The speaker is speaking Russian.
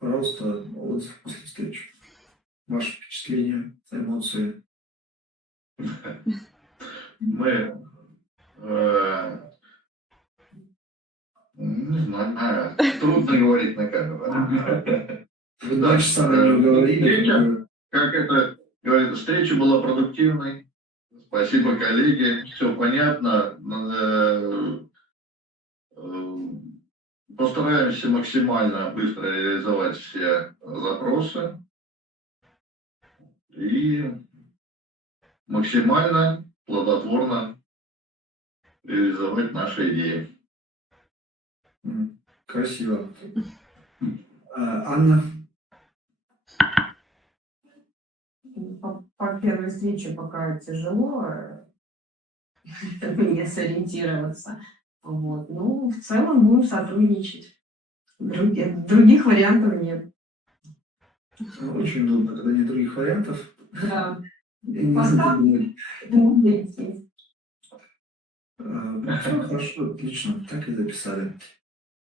Пожалуйста, отзыв после встречи. Ваши впечатления, эмоции. Мы, не знаю, трудно говорить на камеру. Вы дальше сами не говорили. Встреча, как это говорит, встреча была продуктивной. Спасибо, коллеги. Все понятно. Постараемся максимально быстро реализовать все запросы и максимально плодотворно реализовать наши идеи. Красиво. Анна? По первой встрече пока тяжело мне сориентироваться. Вот. Ну, в целом будем сотрудничать. Других вариантов нет. Очень удобно, когда нет других вариантов. Да. Не надо думать. Все Хорошо, отлично, так и записали.